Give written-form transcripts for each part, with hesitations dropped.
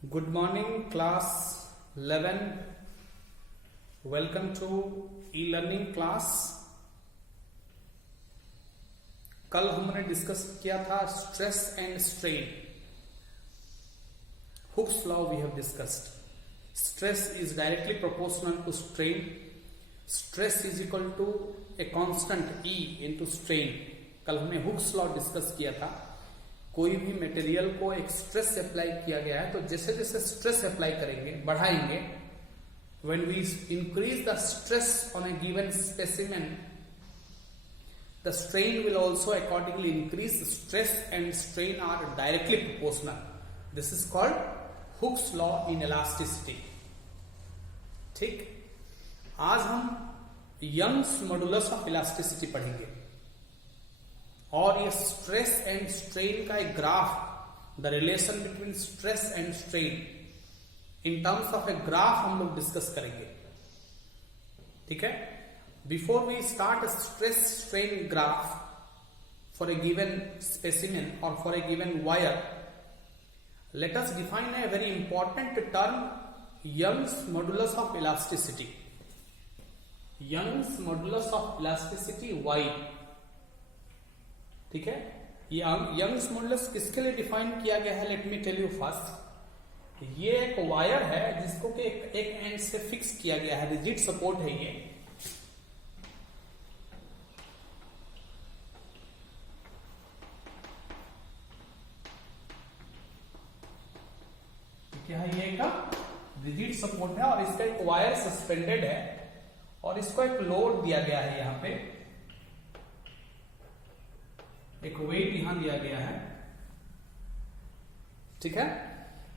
Good morning, class 11. Welcome to e-learning class. कल हमने discuss किया था stress and strain. Hooke's law we have discussed. Stress is directly proportional to strain. Stress is equal to a constant E into strain. कल हमने Hooke's law discuss किया था. कोई भी मटेरियल को एक स्ट्रेस अप्लाई किया गया है तो जैसे जैसे स्ट्रेस अप्लाई करेंगे बढ़ाएंगे, when we increase the stress on a given specimen, the strain will also accordingly increase. Stress and strain are directly proportional. This is called Hooke's law in elasticity. ठीक, आज हम यंग्स मॉडुलस ऑफ इलास्टिसिटी पढ़ेंगे और ये stress and strain का एक graph, the relation between stress and strain in terms of a graph हम लोग डिस्कस करेंगे. ठीक है, before we start stress strain graph for a given specimen और for a given wire, let us define a very important term, Young's modulus of elasticity. Young's modulus of elasticity Y. ठीक है, ये Young's modulus किसके लिए define किया गया है? Let me tell you first. ये एक वायर है जिसको कि एक एंड से फिक्स किया गया है, रिजिड सपोर्ट है ये. क्या है? ये एक रिजिड सपोर्ट है और इसका एक वायर सस्पेंडेड है और इसको एक लोड दिया गया है. यहां पे एक वेट यहां दिया गया है. ठीक है,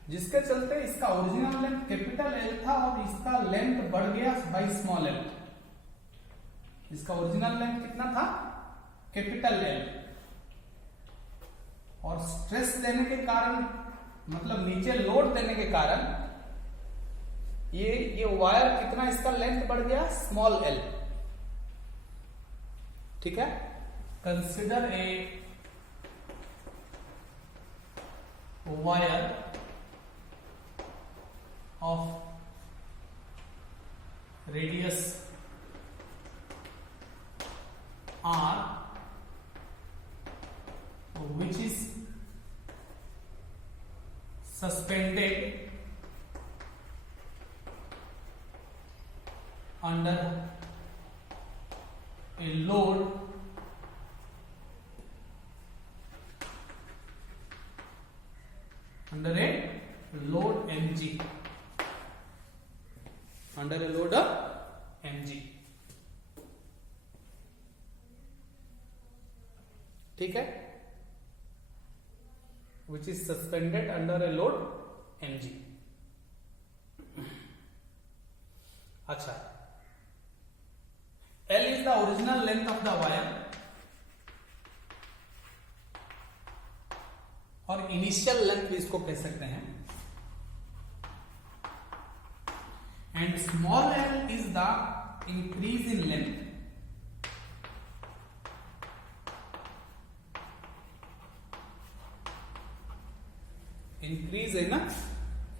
जिसके चलते इसका ओरिजिनल लेंथ कैपिटल एल था और इसका लेंथ बढ़ गया बाय स्मॉल एल. इसका ओरिजिनल लेंथ कितना था? Capital L. और स्ट्रेस देने के कारण, मतलब नीचे लोड देने के कारण ये वायर कितना, इसका लेंथ बढ़ गया स्मॉल एल. ठीक है, consider a wire of radius R which is suspended under a load under a load mg, under a load of mg. ठीक है, which is suspended under a load mg. अच्छा, L is the original length of the wire और initial length भी इसको कह सकते हैं. And small L is the increase in length. Increase in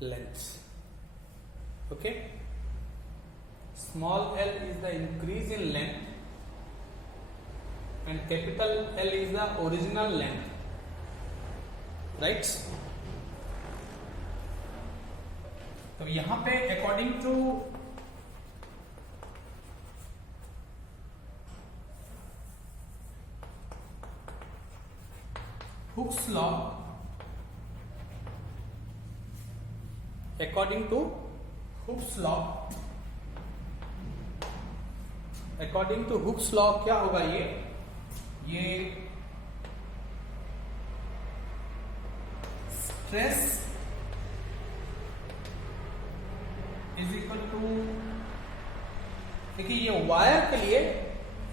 length. Okay, small L is the increase in length and capital L is the original length. Right, तो यहां पे according to Hooke's law, according to Hooke's law, according to Hooke's law क्या होगा? ये stress is equal to, देखिए ये wire के लिए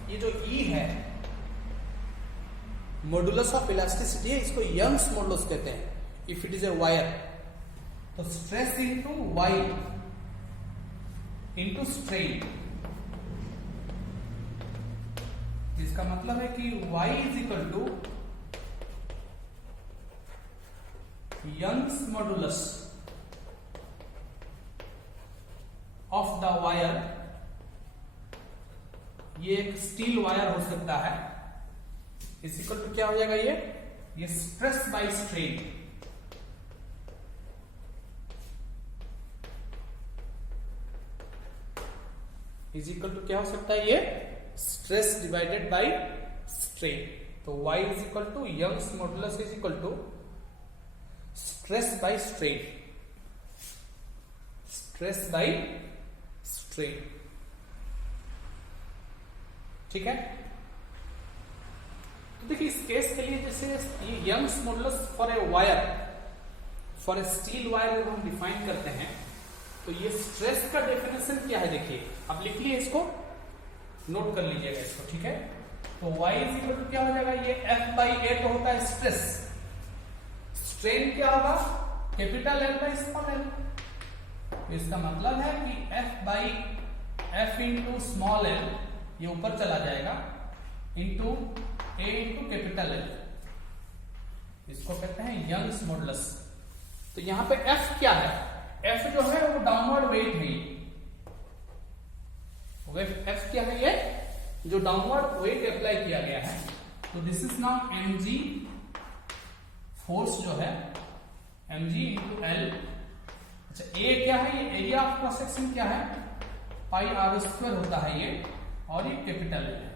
ये जो E है मॉडुलस ऑफ इलास्टिसिटी है, इसको यंग्स मॉडुलस कहते हैं. If it is a wire तो stress into Y into strain, जिसका मतलब है कि y is equal to Young's modulus of the wire, ये एक स्टील वायर हो सकता है, इज इक्वल टू क्या हो जाएगा ये stress by strain. Is equal to क्या हो सकता है, ये स्ट्रेस डिवाइडेड बाय स्ट्रेन। तो y is equal to Young's modulus is equal to stress by strain, stress by strain. ठीक है, तो देखिए इस केस के लिए जैसे ये Young's modulus for a wire, for a steel wire जब हम डिफाइन करते हैं, तो ये स्ट्रेस का डेफिनेशन क्या है, देखिए आप लिख लिए, इसको नोट कर लीजिएगा इसको। ठीक है, तो y इज इक्वल टू क्या हो जाएगा, ये F बाई ए तो होता है स्ट्रेस, स्ट्रेन क्या होगा capital L by small l। तो इसका मतलब है कि F by F into small l ये ऊपर चला जाएगा, into A into capital L, इसको कहते हैं यंग्स मॉडुलस। तो यहां पे F क्या है, F जो है वो डाउनवर्ड वेट है, F क्या है, ये जो डाउनवर्ड वेट अप्लाई किया गया है। तो this is now mg, force जो है mg इंटू एल। अच्छा A क्या है, ये एरिया ऑफ क्रॉस सेक्शन क्या है, पाई आर स्क्वायर होता है ये, और ये कैपिटल है।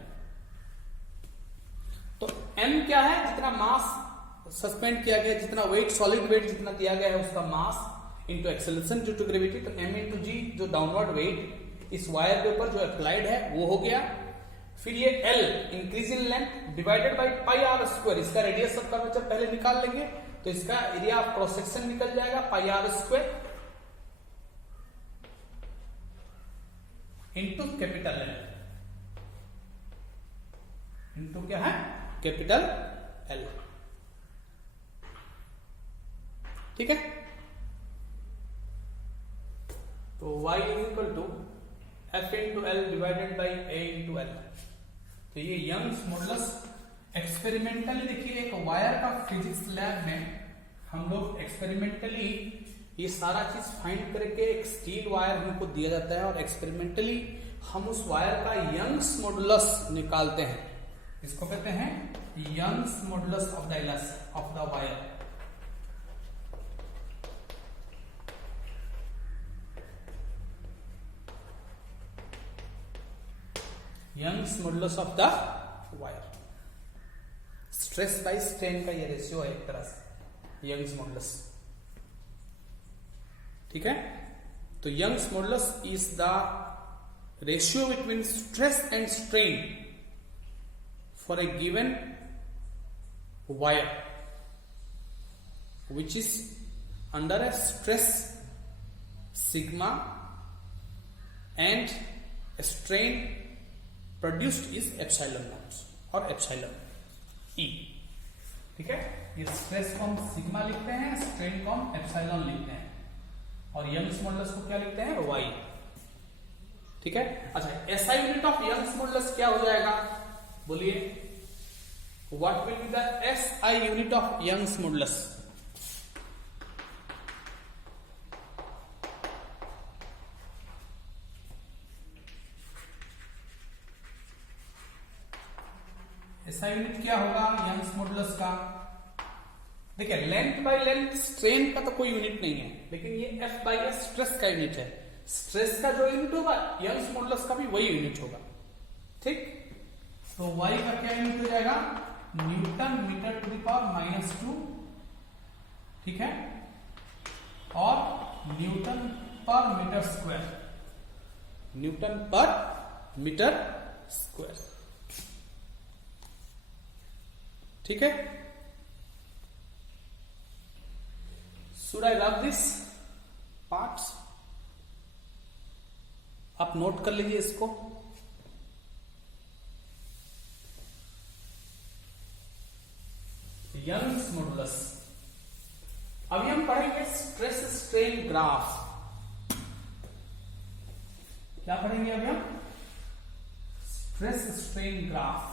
तो m क्या है, जितना मास सस्पेंड किया गया, जितना वेट, सॉलिड वेट जितना दिया गया है उसका mass into acceleration due to gravity. तो m इंटू जी जो डाउनवर्ड वेट इस वायर के ऊपर जो अप्लाइड है वो हो गया। फिर ये L increase in length divided by pi are square, इसका रेडियस ऑफ कर्वेचर पहले निकाल लेंगे, तो इसका एरिया ऑफ क्रॉस सेक्शन निकल जाएगा pi are square into capital L, into क्या है कैपिटल L। ठीक है, तो y is equal to F into L divided by A into L. तो ये यंग्स मॉडुलस एक्सपेरिमेंटली, देखिए एक वायर का फिजिक्स लैब में हम लोग एक्सपेरिमेंटली ये सारा चीज फाइंड करके एक स्टील वायर हमको दिया जाता है और एक्सपेरिमेंटली हम उस वायर का यंग्स मॉडुलस निकालते हैं, इसको कहते हैं Young's modulus of the wire. Young's modulus of the wire, stress by strain का ये रेशियो है एक तरह से यंग्स मॉडुलस। ठीक है, तो Young's modulus is the ratio between stress and strain for a given wire which is under a stress sigma and a strain produced is epsilon naught और epsilon e। ठीक है, ये स्ट्रेस को हम sigma लिखते हैं, स्ट्रेन को हम एप्सिलॉन लिखते हैं, और यंग्स मॉडुलस को क्या लिखते हैं, y। ठीक है, अच्छा SI unit of Young's modulus क्या हो जाएगा, बोलिए what will be the SI unit of Young's modulus. SI unit क्या होगा यंग्स मॉडुलस का, देखिए लेंथ बाय लेंथ स्ट्रेन का तो कोई यूनिट नहीं है, लेकिन ये F बाय S स्ट्रेस का यूनिट है। स्ट्रेस का जो यूनिट होगा यंग्स मॉडुलस का भी वही यूनिट होगा। ठीक, तो y का क्या यूनिट हो जाएगा, newton metre to the power -2। ठीक है, और newton per metre square, newton per metre square. ठीक है, should I rub this parts, आप नोट कर लीजिए इसको। यंग्स मॉडुलस, अभी हम पढ़ेंगे स्ट्रेस स्ट्रेन ग्राफ। क्या पढ़ेंगे अभी हम, stress strain graph.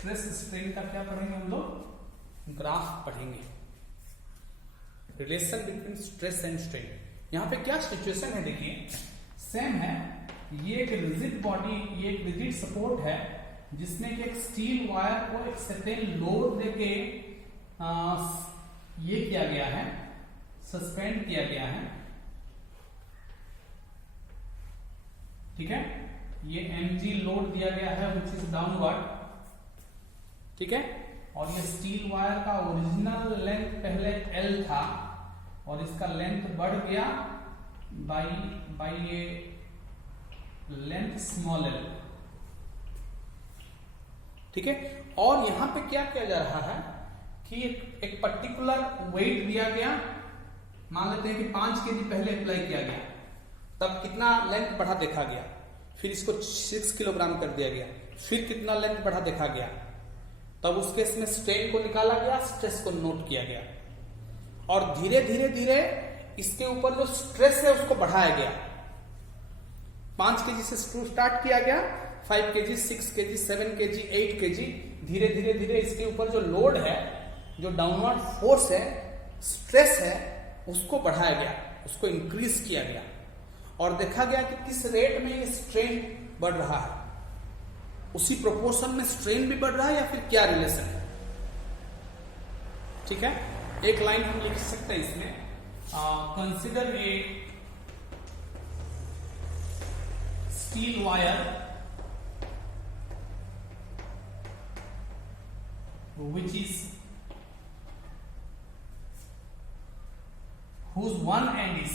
Stress strain का क्या पढ़ेंगे हम लोग? ग्राफ पढ़ेंगे, relation between stress and strain. यहां पे क्या सिचुएशन है देखिए, सेम है, ये एक रिजिड बॉडी, ये एक रिजिड सपोर्ट है जिसने कि एक स्टील वायर को एक सर्टेन लोड देके ये किया गया है, सस्पेंड किया गया है, ठीक है। ये mg लोड दिया गया है विच इज डाउनवर्ड, ठीक है। और ये स्टील वायर का ओरिजिनल लेंथ पहले L था और इसका लेंथ बढ़ गया बाई ये लेंथ स्मॉल l, ठीक है। और यहां पे क्या किया जा रहा है कि एक पर्टिकुलर वेट दिया गया, मान लेते हैं कि 5 kg पहले अप्लाई किया गया, तब कितना लेंथ बढ़ा देखा गया, फिर इसको 6 किलोग्राम कर दिया गया, फिर कितना लेंथ बढ़ा देखा गया, तब उस केस में स्ट्रेन को निकाला गया, स्ट्रेस को नोट किया गया, और धीरे धीरे धीरे इसके ऊपर जो स्ट्रेस है उसको बढ़ाया गया। 5 kg से स्टार्ट किया गया, 5 kg, 6 kg, 7 kg, 8 kg, धीरे धीरे धीरे इसके ऊपर जो लोड है, जो डाउनवर्ड फोर्स है, स्ट्रेस है, उसको बढ़ाया गया, उसको इंक्रीज किया गया, और देखा गया कि किस रेट में ये स्ट्रेन बढ़ रहा है, उसी प्रोपोर्शन में स्ट्रेन भी बढ़ रहा है या फिर क्या रिलेशन है, ठीक है। एक लाइन हम लिख सकते हैं इसमें, consider a steel wire which is whose one end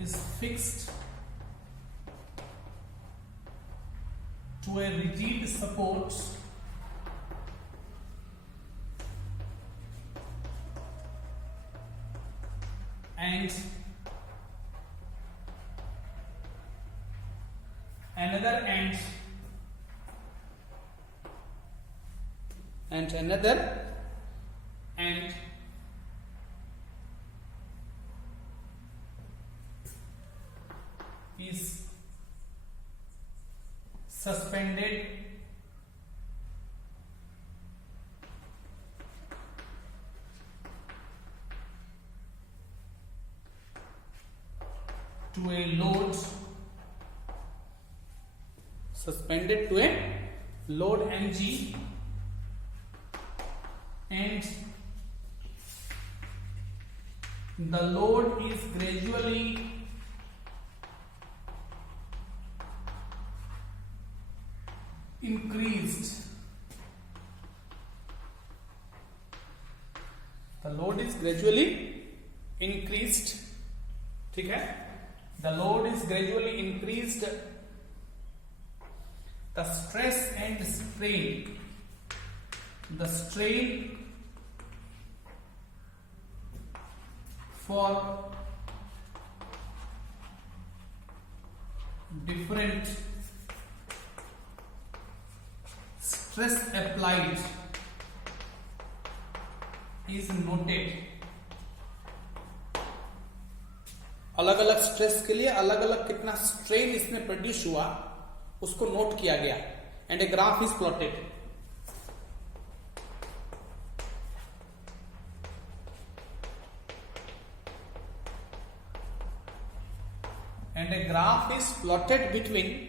is fixed to a rigid support and another end is suspended to a load, suspended to a load mg, and the load is gradually increased. The load is gradually increased, ठीक है। The load is gradually increased. The stress and strain, the strain for different stress applied is noted. अलग अलग stress के लिए अलग अलग कितना strain इसमें प्रोड्यूस हुआ उसको नोट किया गया, and a graph is plotted. And a graph is plotted between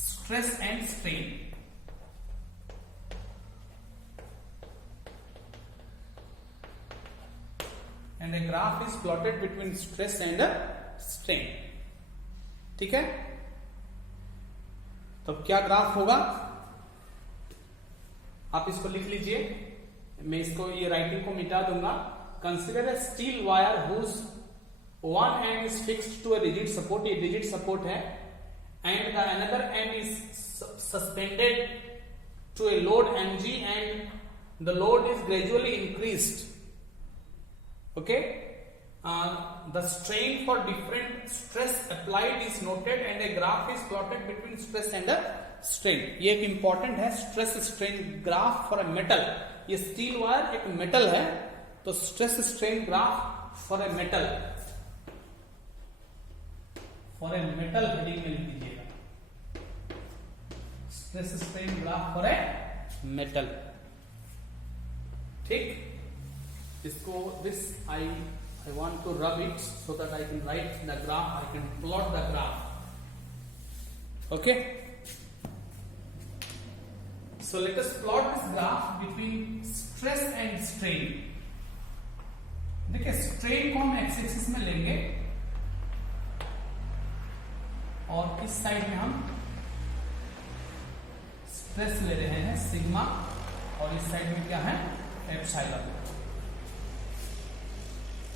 stress and strain, and a graph is plotted between stress and strain, ठीक है। तो क्या ग्राफ होगा, आप इसको लिख लीजिए, मैं इसको ये राइटिंग को मिटा दूंगा। Consider a steel wire whose one end is fixed to a rigid support, ये रिजिड सपोर्ट है, and the another end is suspended to a load mg and the load is gradually increased, okay. The strain for different stress applied is noted and a graph is plotted between stress and strain. ये एक important है, stress strain graph for a metal। ये steel wire एक metal है तो stress strain graph for a metal, heading में लिख दीजिएगा, stress strain graph for a metal. ठीक, इसको this I want to rub it so that I can write the graph, I can plot the graph. Okay, so let us plot this graph between stress and strain. देखिए strain को हम x axis में लेंगे और इस side में हम stress ले रहे हैं सिग्मा, और इस साइड में क्या है एप्सिलॉन।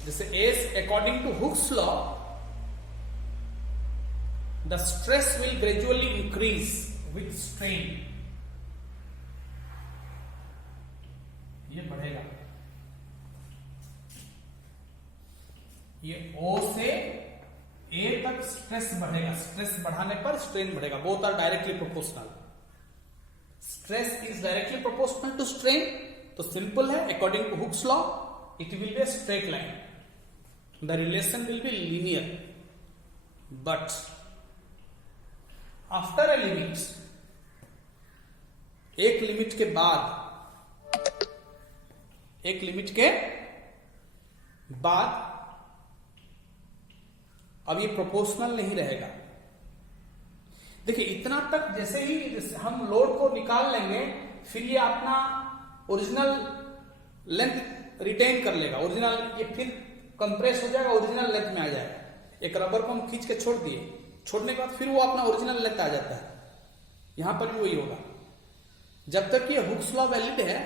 जैसे as according to Hooke's law the stress will gradually increase with strain, ये बढ़ेगा, ये O से A तक स्ट्रेस बढ़ेगा, स्ट्रेस बढ़ाने पर स्ट्रेन बढ़ेगा, both are directly proportional. Stress is directly proportional to strain, तो सिंपल है, according to Hooke's law it will be a straight line, the relation will be linear, but after a limit, एक limit के बाद अब ये proportional नहीं रहेगा। देखिए इतना तक जैसे ही हम लोड को निकाल लेंगे, फिर ये अपना ओरिजिनल लेंथ रिटेन कर लेगा, ओरिजिनल ये फिर कंप्रेस हो जाएगा, ओरिजिनल लेंथ में आ जाएगा। एक रबर को हम खींच के छोड़ दिए, छोड़ने के बाद फिर वो अपना ओरिजिनल लेंथ आ जाता है, यहां पर भी वही होगा। जब तक ये हुक्स लॉ वैलिड है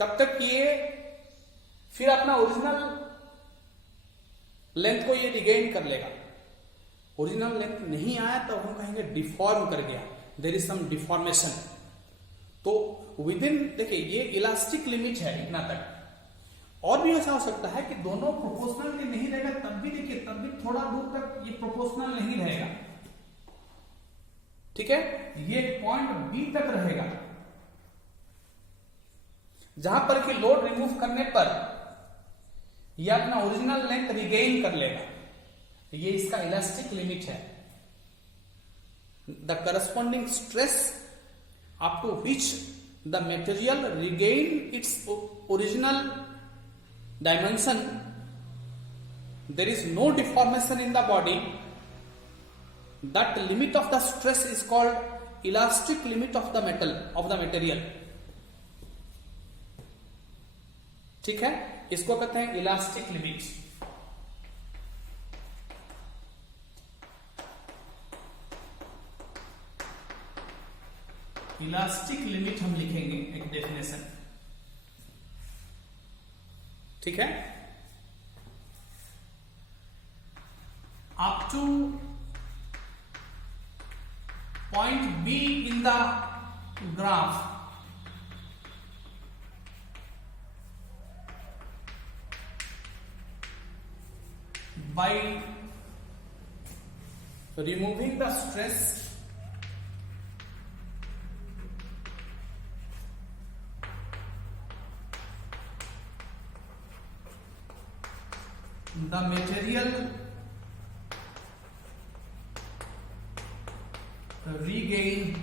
तब तक ये फिर अपना ओरिजिनल लेंथ को ये रिगेन कर लेगा। ओरिजिनल लेंथ नहीं आया तो हम कहेंगे डिफॉर्म कर गया, देयर इज सम डिफॉर्मेशन। तो विद इन, देखिए ये इलास्टिक लिमिट है इतना तक, और भी ऐसा हो सकता है कि दोनों प्रोपोर्शनल में नहीं रहेगा, तब भी देखिए तब भी थोड़ा दूर तक ये प्रोपोर्शनल नहीं रहेगा। ठीक है, ये पॉइंट बी तक रहेगा, जहां पर कि लोड रिमूव करने पर ये अपना ओरिजिनल लेंथ रिगेन कर लेगा, ये इसका इलास्टिक लिमिट है। The corresponding stress up to which the material regain its original dimension, there is no deformation in the body, that limit of the stress is called elastic limit of the material। ठीक है, इसको कहते हैं elastic limit. Elastic limit हम लिखेंगे एक definition, ठीक है। Up two point be in the graph, by removing the stress the material regain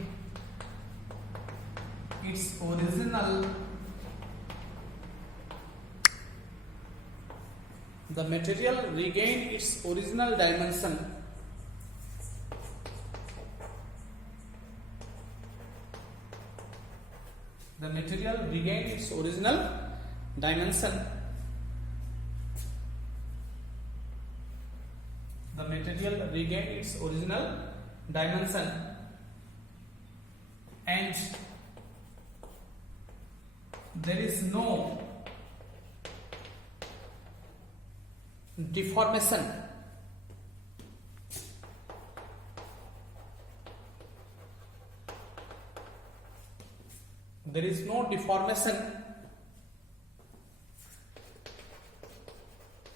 its original dimension, the material regain its original dimension, the material regain its original dimension, and there is no deformation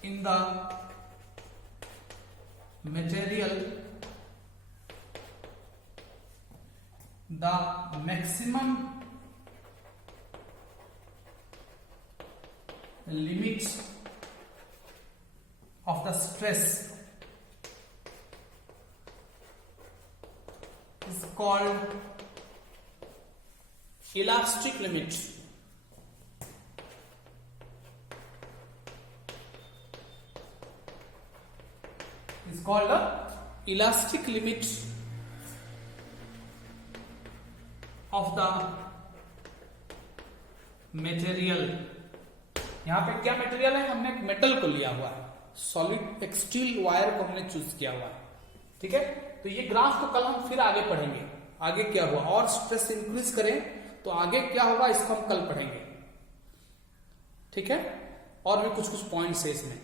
in the material. The maximum limits of the stress is called elastic limit. Is called the elastic limit of the material. यहां पे क्या material है, हमने एक metal को लिया हुआ है, सॉलिड एक स्टील वायर को हमने चूज किया हुआ है, ठीक है। तो ये ग्राफ तो कल हम फिर आगे पढ़ेंगे, आगे क्या हुआ और स्ट्रेस इंक्रीज करें तो आगे क्या होगा इसको हम कल पढ़ेंगे, ठीक है। और भी कुछ कुछ पॉइंट्स है इसमें।